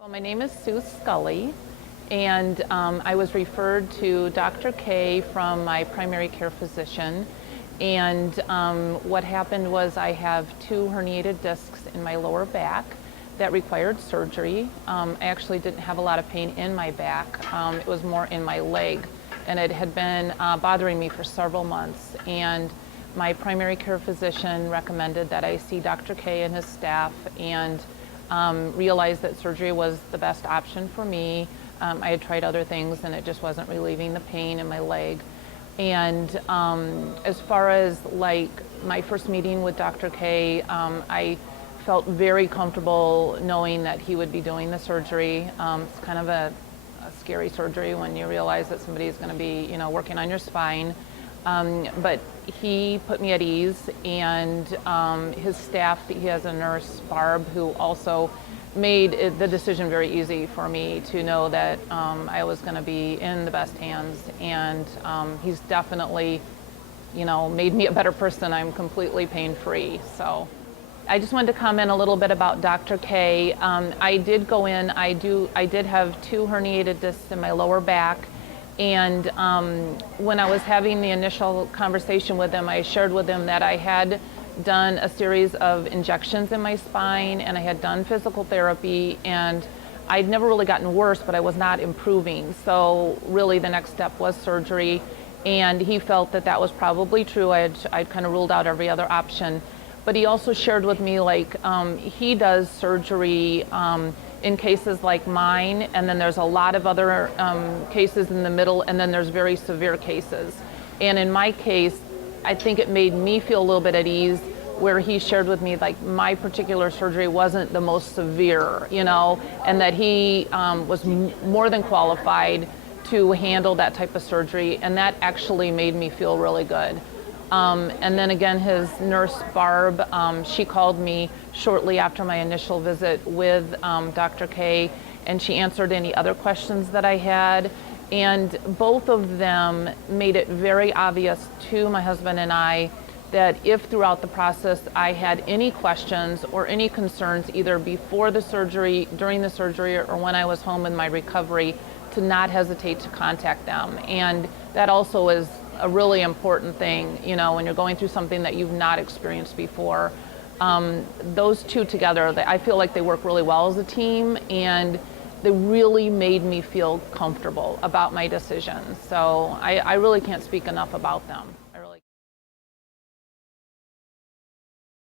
Well, my name is Scully, and I was referred to Dr. K from my primary care physician. And what happened was I have two herniated discs in my lower back that required surgery. I actually didn't have a lot of pain in my back. It was more in my leg, and it had been bothering me for several months. And my primary care physician recommended that I see Dr. K and his staff, and realized that surgery was the best option for me. I had tried other things and it just wasn't relieving the pain in my leg. And as far as like my first meeting with Dr. K, I felt very comfortable knowing that he would be doing the surgery. It's kind of a scary surgery when you realize that somebody is going to be, working on your spine. But he put me at ease, and his staff, he has a nurse, Barb, who also made the decision very easy for me to know that I was going to be in the best hands. And he's definitely, made me a better person. I'm completely pain-free. So I just wanted to comment a little bit about Dr. K. I did go in, I did have two herniated discs in my lower back. And when I was having the initial conversation with him, I shared with him that I had done a series of injections in my spine, and I had done physical therapy, and I'd never really gotten worse, but I was not improving. So really the next step was surgery, and he felt that that was probably true. I'd kind of ruled out every other option. But he also shared with me, he does surgery in cases like mine, and then there's a lot of other cases in the middle, and then there's very severe cases. And in my case, I think it made me feel a little bit at ease, where he shared with me my particular surgery wasn't the most severe, and that he was more than qualified to handle that type of surgery, and that actually made me feel really good. And then again, his nurse, Barb, she called me shortly after my initial visit with Dr. K, and she answered any other questions that I had. And both of them made it very obvious to my husband and I that if throughout the process I had any questions or any concerns, either before the surgery, during the surgery, or when I was home in my recovery, to not hesitate to contact them. And that also is a really important thing, when you're going through something that you've not experienced before. Those two together, I feel like they work really well as a team, and they really made me feel comfortable about my decision. So I really can't speak enough about them.